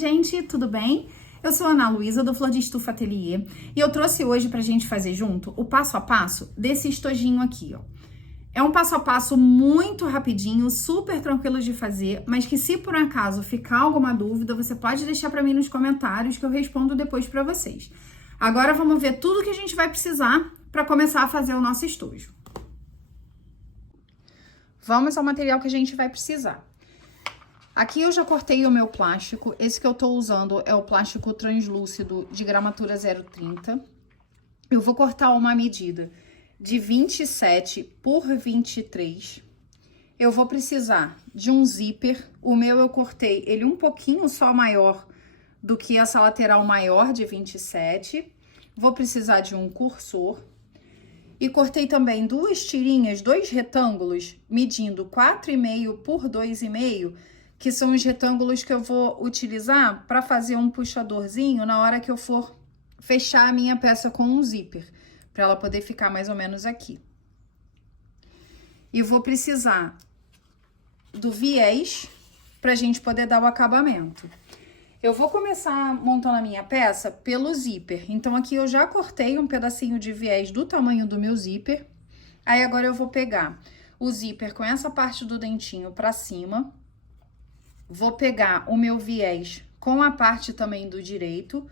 gente, tudo bem? Eu sou a Ana Luísa do Flor de Estufa Ateliê e eu trouxe hoje pra gente fazer junto o passo a passo desse estojinho aqui, ó. É um passo a passo muito rapidinho, super tranquilo de fazer, mas que se por acaso ficar alguma dúvida, você pode deixar pra mim nos comentários que eu respondo depois pra vocês. Agora vamos ver tudo que a gente vai precisar para começar a fazer o nosso estojo. Vamos ao material que a gente vai precisar. Aqui eu já cortei o meu plástico. Esse que eu tô usando é o plástico translúcido de gramatura 0,30. Eu vou cortar uma medida de 27 por 23. Eu vou precisar de um zíper. O meu eu cortei ele um pouquinho só maior do que essa lateral maior de 27. Vou precisar de um cursor. E cortei também duas tirinhas, dois retângulos, medindo 4,5 por 2,5, que são os retângulos que eu vou utilizar para fazer um puxadorzinho na hora que eu for fechar a minha peça com um zíper, para ela poder ficar mais ou menos aqui. E vou precisar do viés para a gente poder dar o acabamento. Eu vou começar montando a minha peça pelo zíper. Então, aqui eu já cortei um pedacinho de viés do tamanho do meu zíper. Aí, agora eu vou pegar o zíper com essa parte do dentinho pra cima. Vou pegar o meu viés com a parte também do direito.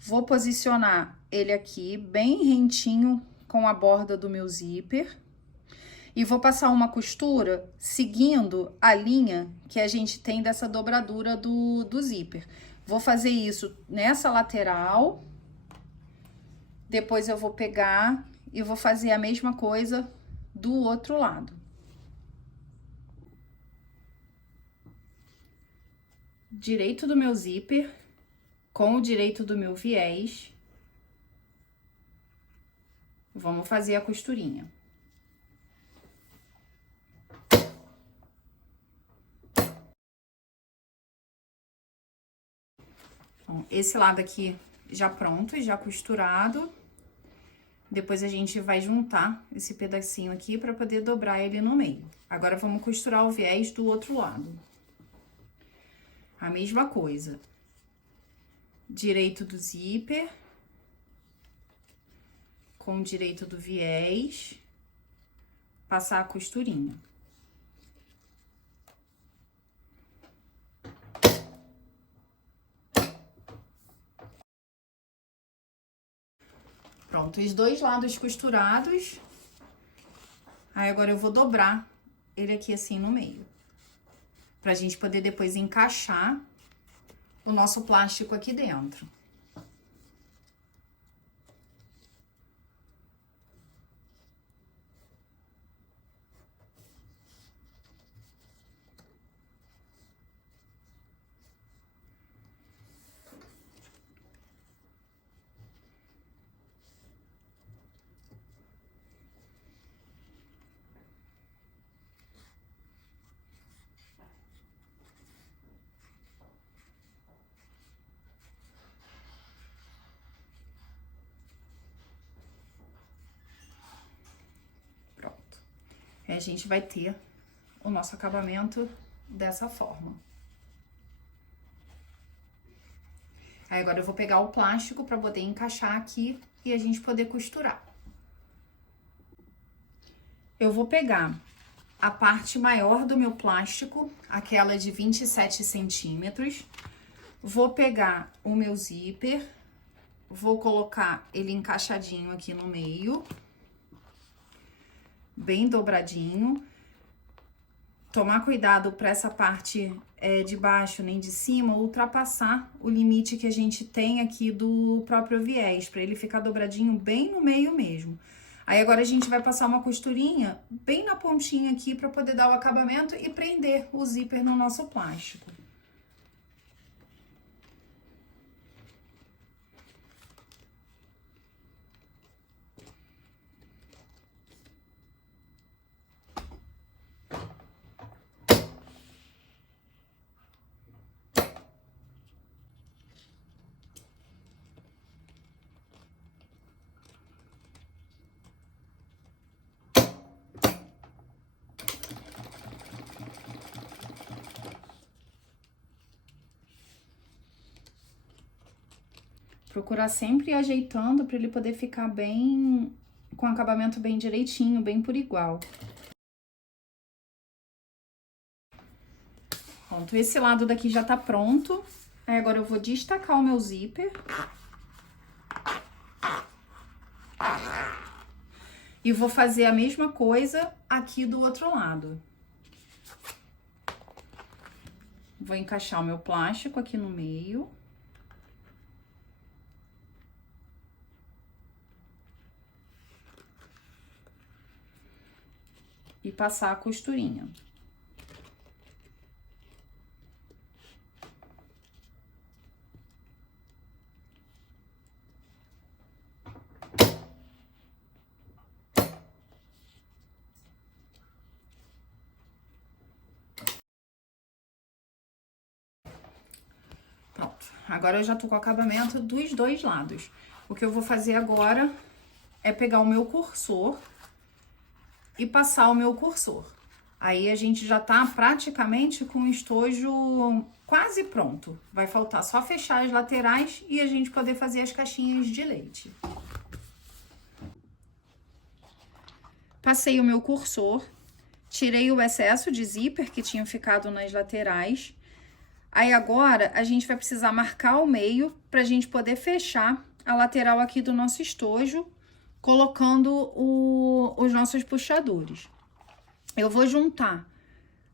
Vou posicionar ele aqui bem rentinho com a borda do meu zíper. E vou passar uma costura seguindo a linha que a gente tem dessa dobradura do zíper. Vou fazer isso nessa lateral. Depois eu vou pegar e vou fazer a mesma coisa do outro lado. Direito do meu zíper com o direito do meu viés. Vamos fazer a costurinha. Bom, esse lado aqui já pronto, já costurado. Depois a gente vai juntar esse pedacinho aqui para poder dobrar ele no meio. Agora vamos costurar o viés do outro lado. A mesma coisa. Direito do zíper com o direito do viés, passar a costurinha. Pronto, os dois lados costurados. Aí, agora eu vou dobrar ele aqui assim no meio. Pra gente poder depois encaixar o nosso plástico aqui dentro. A gente vai ter o nosso acabamento dessa forma. Aí, agora eu vou pegar o plástico para poder encaixar aqui e a gente poder costurar. Eu vou pegar a parte maior do meu plástico, aquela de 27 centímetros. Vou pegar o meu zíper, vou colocar ele encaixadinho aqui no meio. Bem dobradinho. Tomar cuidado para essa parte de baixo nem de cima ultrapassar o limite que a gente tem aqui do próprio viés, para ele ficar dobradinho bem no meio mesmo. Aí, agora a gente vai passar uma costurinha bem na pontinha aqui para poder dar o acabamento e prender o zíper no nosso plástico. Procurar sempre ir ajeitando para ele poder ficar bem, com acabamento bem direitinho, bem por igual. Pronto, esse lado daqui já tá pronto. Aí agora eu vou destacar o meu zíper. E vou fazer a mesma coisa aqui do outro lado. Vou encaixar o meu plástico aqui no meio. E passar a costurinha. Pronto, agora eu já tô com o acabamento dos dois lados. O que eu vou fazer agora é pegar o meu cursor e passar o meu cursor. Aí a gente já tá praticamente com o estojo quase pronto. Vai faltar só fechar as laterais e a gente poder fazer as caixinhas de leite. Passei o meu cursor, tirei o excesso de zíper que tinha ficado nas laterais. Aí agora a gente vai precisar marcar o meio para a gente poder fechar a lateral aqui do nosso estojo, colocando os nossos puxadores. Eu vou juntar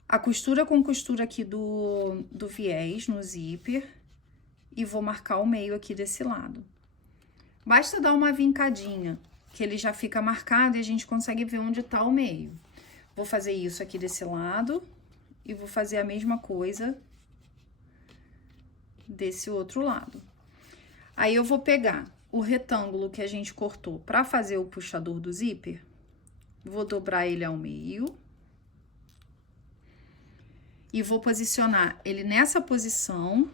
a costura com costura aqui do viés no zíper e vou marcar o meio aqui desse lado. Basta dar uma vincadinha, que ele já fica marcado e a gente consegue ver onde tá o meio. Vou fazer isso aqui desse lado e vou fazer a mesma coisa desse outro lado. Aí eu vou pegar o retângulo que a gente cortou para fazer o puxador do zíper, vou dobrar ele ao meio e vou posicionar ele nessa posição,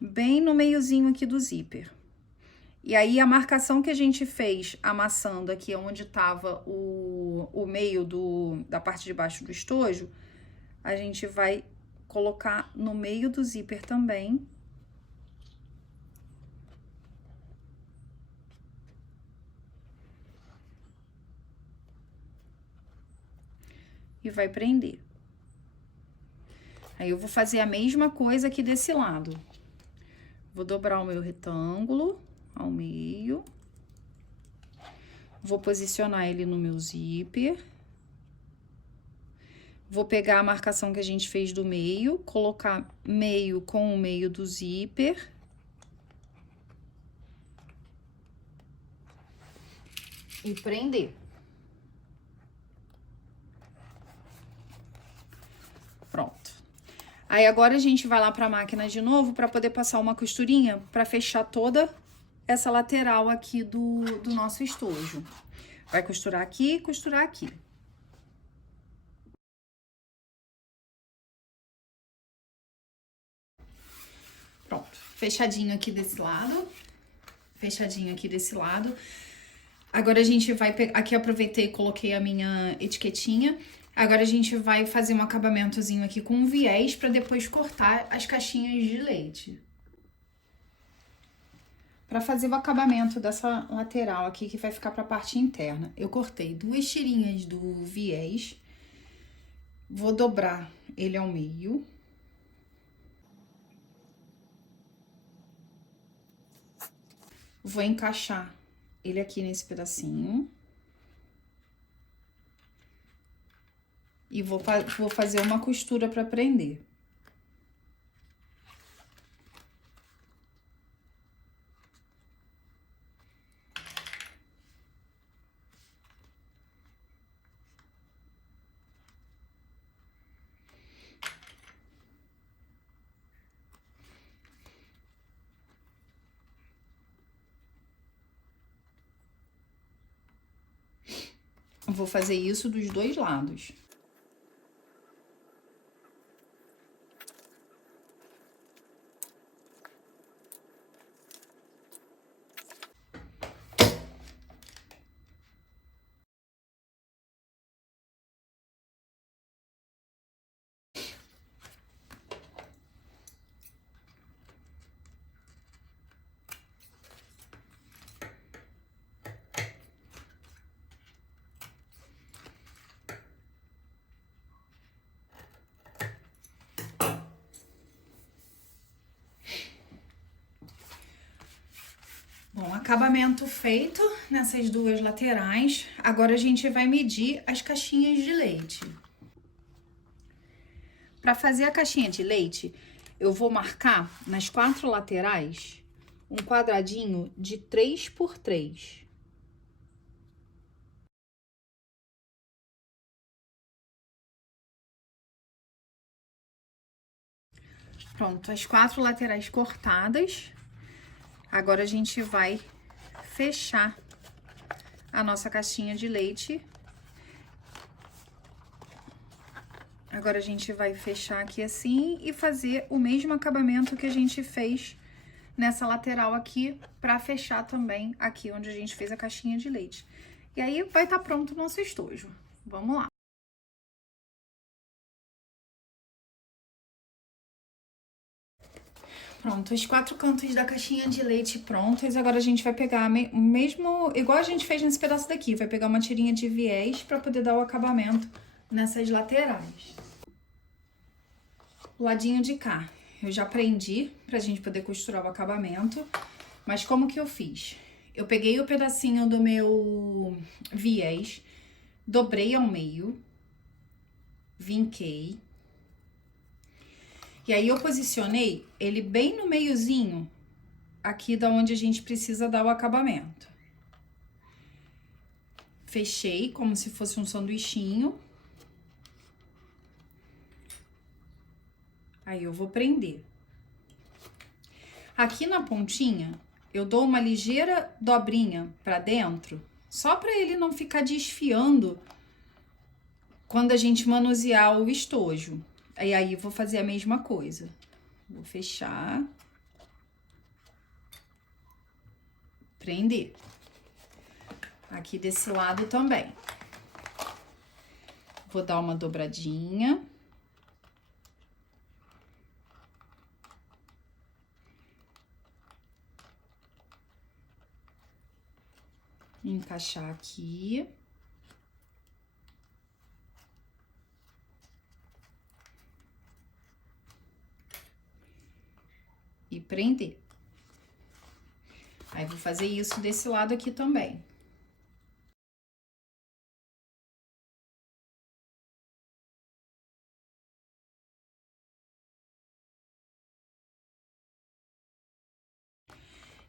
bem no meiozinho aqui do zíper. E aí, a marcação que a gente fez amassando aqui onde tava o meio da parte de baixo do estojo, a gente vai colocar no meio do zíper também. E vai prender. Aí, eu vou fazer a mesma coisa aqui desse lado. Vou dobrar o meu retângulo ao meio. Vou posicionar ele no meu zíper. Vou pegar a marcação que a gente fez do meio, colocar meio com o meio do zíper. E prender. Pronto. Aí, agora a gente vai lá pra máquina de novo pra poder passar uma costurinha pra fechar toda essa lateral aqui do nosso estojo. Vai costurar aqui e costurar aqui. Pronto, fechadinho aqui desse lado. Fechadinho aqui desse lado. Agora a gente vai pegar... Aqui eu aproveitei e coloquei a minha etiquetinha. Agora a gente vai fazer um acabamentozinho aqui com viés pra depois cortar as caixinhas de leite. Para fazer o acabamento dessa lateral aqui, que vai ficar para a parte interna, eu cortei 2 tirinhas do viés. Vou dobrar ele ao meio. Vou encaixar ele aqui nesse pedacinho. E vou fazer uma costura para prender. Vou fazer isso dos dois lados. Então, acabamento feito nessas duas laterais. Agora a gente vai medir as caixinhas de leite. Para fazer a caixinha de leite, eu vou marcar nas 4 laterais um quadradinho de 3 por 3. Pronto, as 4 laterais cortadas. Agora a gente vai fechar a nossa caixinha de leite. Agora a gente vai fechar aqui assim e fazer o mesmo acabamento que a gente fez nessa lateral aqui, para fechar também aqui onde a gente fez a caixinha de leite. E aí vai estar pronto o nosso estojo. Vamos lá. Pronto, os 4 cantos da caixinha de leite prontos. Agora a gente vai pegar mesmo, igual a gente fez nesse pedaço daqui, vai pegar uma tirinha de viés para poder dar o acabamento nessas laterais. O ladinho de cá, eu já prendi pra gente poder costurar o acabamento, mas como que eu fiz? Eu peguei o pedacinho do meu viés, dobrei ao meio, vinquei, e aí eu posicionei ele bem no meiozinho, aqui da onde a gente precisa dar o acabamento. Fechei como se fosse um sanduichinho. Aí eu vou prender. Aqui na pontinha, eu dou uma ligeira dobrinha pra dentro, só pra ele não ficar desfiando quando a gente manusear o estojo. E aí, vou fazer a mesma coisa. Vou fechar. Prender. Aqui desse lado também. Vou dar uma dobradinha. Encaixar aqui. E prender. Aí, vou fazer isso desse lado aqui também.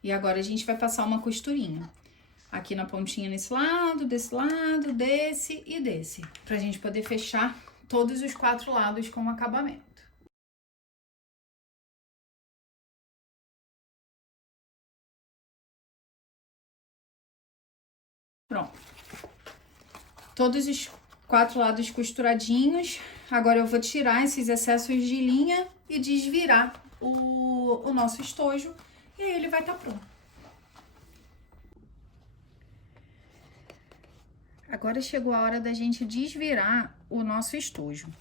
E agora, a gente vai passar uma costurinha. Aqui na pontinha nesse lado, desse e desse. Pra gente poder fechar todos os 4 lados com acabamento. Pronto. Todos os 4 lados costuradinhos. Agora eu vou tirar esses excessos de linha e desvirar o nosso estojo. E aí ele vai estar pronto. Agora chegou a hora da gente desvirar o nosso estojo.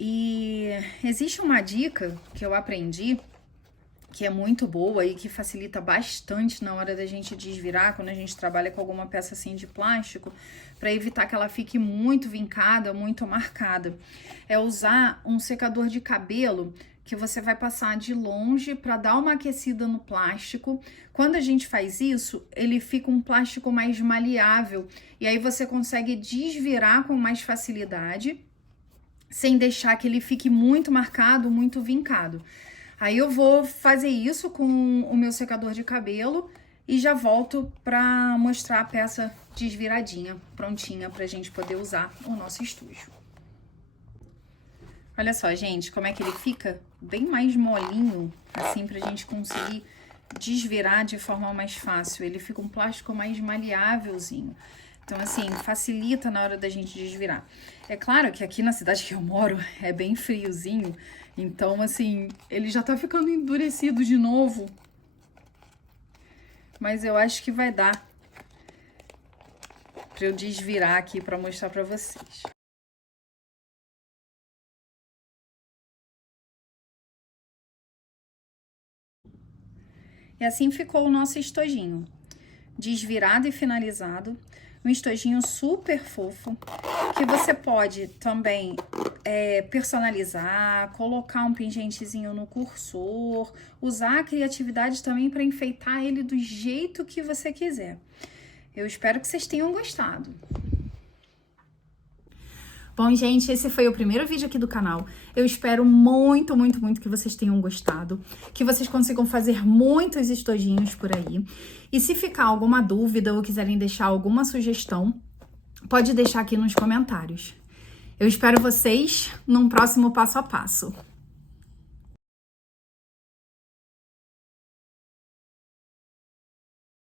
E existe uma dica que eu aprendi, que é muito boa e que facilita bastante na hora da gente desvirar, quando a gente trabalha com alguma peça assim de plástico, para evitar que ela fique muito vincada, muito marcada. É usar um secador de cabelo que você vai passar de longe para dar uma aquecida no plástico. Quando a gente faz isso, ele fica um plástico mais maleável e aí você consegue desvirar com mais facilidade, sem deixar que ele fique muito marcado, muito vincado. Aí eu vou fazer isso com o meu secador de cabelo e já volto para mostrar a peça desviradinha, prontinha pra gente poder usar o nosso estojo. Olha só, gente, como é que ele fica bem mais molinho, assim, pra gente conseguir desvirar de forma mais fácil. Ele fica um plástico mais maleávelzinho. Então, assim, facilita na hora da gente desvirar. É claro que aqui na cidade que eu moro é bem friozinho, então, assim, ele já tá ficando endurecido de novo. Mas eu acho que vai dar pra eu desvirar aqui pra mostrar pra vocês. E assim ficou o nosso estojinho, desvirado e finalizado. Um estojinho super fofo, que você pode também personalizar, colocar um pingentezinho no cursor, usar a criatividade também para enfeitar ele do jeito que você quiser. Eu espero que vocês tenham gostado. Bom, gente, esse foi o primeiro vídeo aqui do canal. Eu espero muito, muito, muito que vocês tenham gostado, que vocês consigam fazer muitos estojinhos por aí. E se ficar alguma dúvida ou quiserem deixar alguma sugestão, pode deixar aqui nos comentários. Eu espero vocês num próximo passo a passo.